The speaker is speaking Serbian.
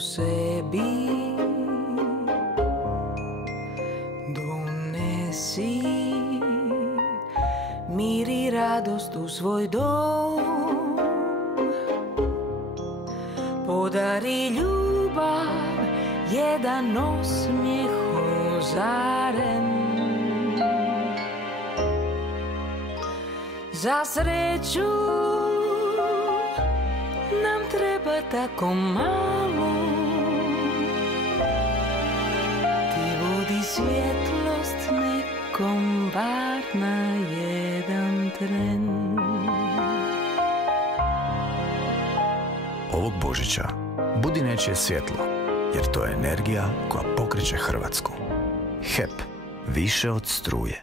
sebi. Donesi mir i radost u svoj dom. Podari ljubav, jedan osmijeh ozaren. Za sreću nam treba tako malo. Ti budi svjetlost nekom bar na jedan tren. Ovog Božića budi nečije svjetlo, jer to je energija koja pokreće Hrvatsku. HEP, više od struje.